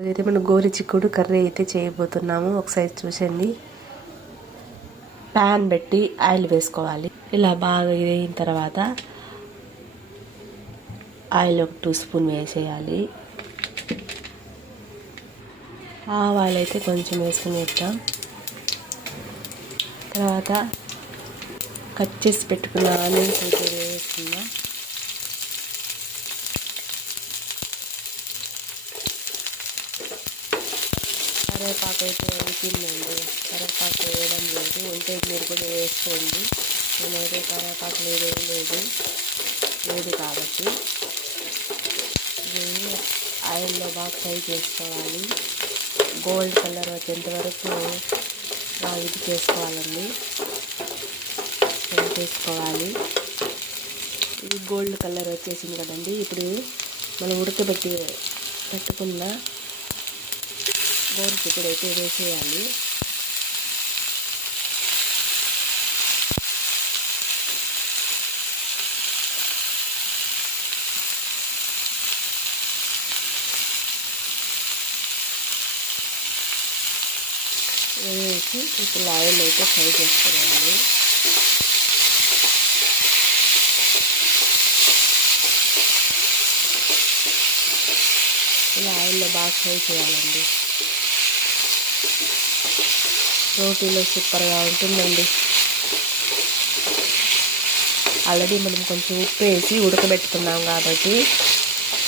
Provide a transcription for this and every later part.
అదైతే మనం గోరుచిక్కుడు కర్రీ అయితే చేయబోతున్నాము. ఒకసారి చూసండి. ప్యాన్ పెట్టి ఆయిల్ వేసుకోవాలి. ఇలా బాగా వేయిన తర్వాత ఆయిల్ ఒక 2 స్పూన్ వేసేయాలి. ఆవాలు అయితే కొంచెం వేసుకుని వేద్దాం. తర్వాత కట్ చేసి పెట్టుకున్న ఆనియన్స్ అయితే వేసుకుందాం. కరివేపాకు అయితే ఉడికిందండి. కరివేపాకు వేయడం లేదు, ఉంటే మీరు కూడా వేసుకోండి. నేనైతే కరివేపాకు లేదు కాబట్టి ఇది ఆయిల్లో బాగా ఫ్రై చేసుకోవాలి. గోల్డ్ కలర్ వచ్చేంత వరకు బాగా ఇది చేసుకోవాలండి. ఫ్రై చేసుకోవాలి. ఇది గోల్డ్ కలర్ వచ్చేసింది కదండి. ఇప్పుడు మనం పెట్టుకున్న గోరుచిక్కుడు అయితే వేసేయాలి. వేసి ఇప్పుడు ఆయిల్ అయితే ఫ్రై చేసుకోవాలి. ఇలా ఆయిల్లో బాగా ఫ్రై చేయాలండి. రోటీలో సూపర్గా ఉంటుందండి. ఆల్రెడీ మనం కొంచెం ఉప్పు వేసి ఉడకబెట్టుకున్నాం కాబట్టి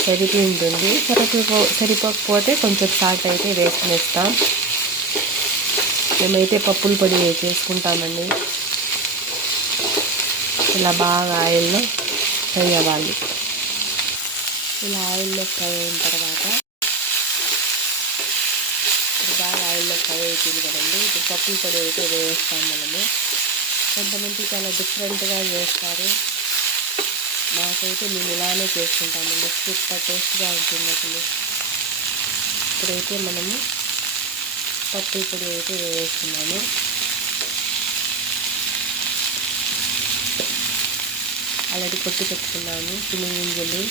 సరిపి ఉంటుంది. సరిపోకపోతే కొంచెం సాల్ట్ అయితే వేసుకునేస్తాం. మేమైతే పప్పుల పొడి చేసుకుంటామండి. ఇలా బాగా ఆయిల్లో ఫ్రై అవ్వాలి. ఇలా ఆయిల్లో ఫ్రై అయిన తర్వాత బాగా ఆయిల్లో ఫ్రై అవుతుంది కదండి. ఇప్పుడు పప్పుల పొడి అయితే వేస్తాం మనము. కొంతమంది చాలా డిఫరెంట్గా చేస్తారు. నాకైతే మేము ఇలానే చేసుకుంటామండి. సూపర్ టేస్ట్గా ఉంటుంది అసలు. ఇప్పుడైతే మనము పప్పుల పొడి అయితే వేస్తున్నాము. ఆల్రెడీ కొట్టి పెట్టుకున్నాను. గింజలు,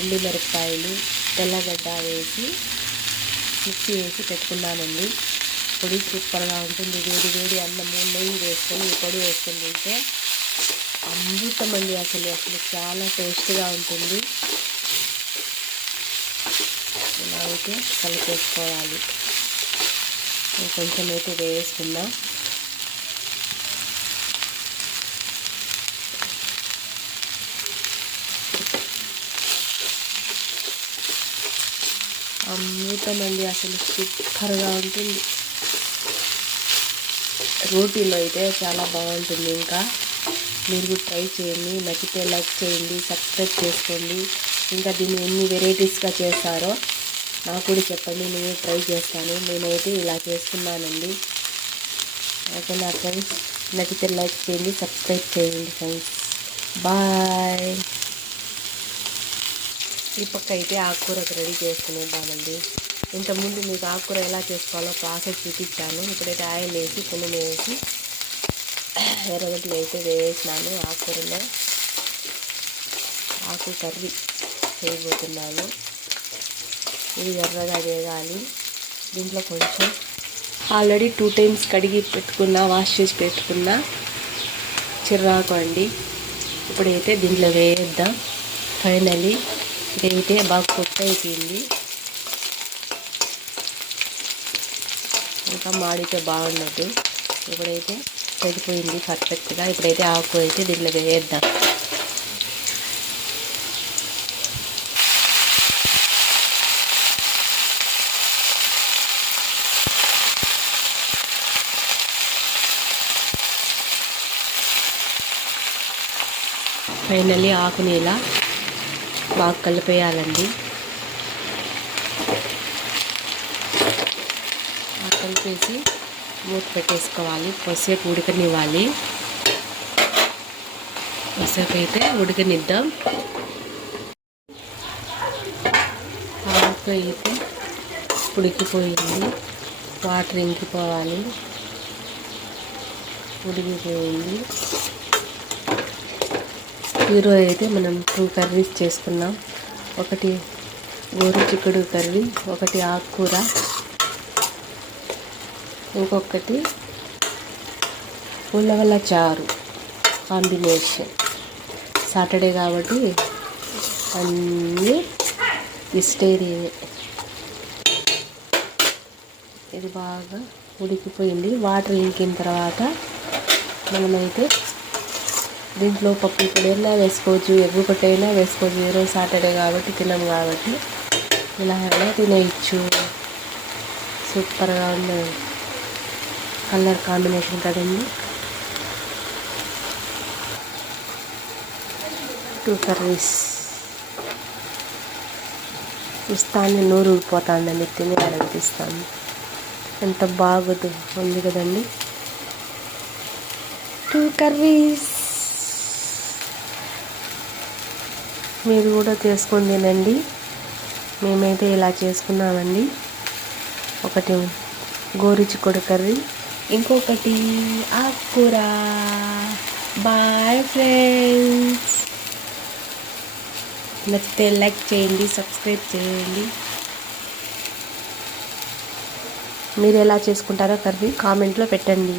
ఎండుమిరపకాయలు, తెల్లగడ్డ వేసి మిక్సీ వేసి పెట్టుకున్నానండి. పొడి సూపర్గా ఉంటుంది. వేడి అన్నము నెయ్యి వేసుకొని ఈ పొడి వేసుకొని తింటే అమృతమండి. అసలు చాలా టేస్ట్గా ఉంటుంది. ఇలా అయితే కలిపేసుకోవాలి. కొంచెం అయితే వేసుకుందాం. అమృతమండి. అసలు సూపర్గా ఉంటుంది. రోటీలో అయితే చాలా బాగుంటుంది. ఇంకా మీరు కూడా ట్రై చేయండి. నచ్చితే లైక్ చేయండి, సబ్స్క్రైబ్ చేసుకోండి. ఇంకా దీన్ని ఎన్ని వెరైటీస్గా చేస్తారో నాకు కూడా చెప్పండి. నేను ట్రై చేస్తాను. నేనైతే ఇలా చేస్తున్నానండి. ఓకేనా ఫ్రెండ్స్? నచ్చితే లైక్ చేయండి, సబ్స్క్రైబ్ చేయండి ఫ్రెండ్స్. బాయ్. ఈ పక్క అయితే ఆకుకూరకు రెడీ చేసుకునేద్దామండి. ఇంతకుముందు మీకు ఆకుకూర ఎలా చేసుకోవాలో ప్రాసెస్ చూపించాను. ఇప్పుడైతే ఆయిల్ వేసి పునుగు వేసి ఎర్రగడ్డలు అయితే వేసినాను. ఆకుకూరలో ఆకు కర్రీ చేయబోతున్నాను. ఇది ఎర్రగా వేగాలి. దీంట్లో కొంచెం ఆల్రెడీ 2 టైమ్స్ కడిగి వాష్ చేసి పెట్టుకున్న చిర్రాకు అండి. ఇప్పుడైతే దీంట్లో వేద్దాం. ఫైనలీ ఇదైతే బాగా కుక్ అయిపోయింది. ఇంకా మాడితే బాగున్నట్టు. ఇప్పుడైతే సరిపోయింది పర్ఫెక్ట్గా. ఇప్పుడైతే ఆకు అయితే దీంట్లో వేద్దాం. ఫైనల్లీ ఆకుని ఇలా బాగా కలిపేయాలండి. కలిపేసి మూత పెట్టేసుకోవాలి. కొద్దిసేపు ఉడకనివ్వాలి. కొద్దిసేపు అయితే ఉడకనిద్దాం. ఆకు అయితే ఉడికిపోయింది. వాటర్ ఇంకిపోవాలి. ఉడికిపోయింది. ఈరోజు అయితే మనం 2 కర్రీస్ చేసుకున్నాం. ఒకటి గోరుచిక్కుడు కర్రీ, ఒకటి ఆకుకూర, ఇంకొకటి ఉలవల చారు కాంబినేషన్. సాటర్డే కాబట్టి అన్నీ వెజిటేరియన్. ఇది బాగా ఉడికిపోయింది. వాటర్ ఇంకిన తర్వాత మనమైతే దీంట్లో పప్పు పొడైనా వేసుకోవచ్చు, ఎగ్గు పొట్టైనా వేసుకోవచ్చు. ఈరోజు సాటర్డే కాబట్టి తినం కాబట్టి ఇలా అయినా తినేయచ్చు. సూపర్గా ఉంది. కలర్ కాంబినేషన్ కదండి. 2 కర్రీస్ ఇస్తాను. నూరు ఊరిపోతాండి, తినేయాలనిపిస్తాను. ఎంత బాగుంది ఉంది కదండి. 2 కర్రీస్ మీరు కూడా చేసుకొని తినండి. మేమైతే ఇలా చేసుకున్నామండి. ఒకటి గోరుచిక్కుడు కర్రీ, ఇంకొకటి ఆకుకూర. Bye friends. నచ్చితే లైక్ చేయండి, సబ్స్క్రైబ్ చేయండి. మీరు ఎలా చేసుకుంటారో కర్రీ కామెంట్లో పెట్టండి.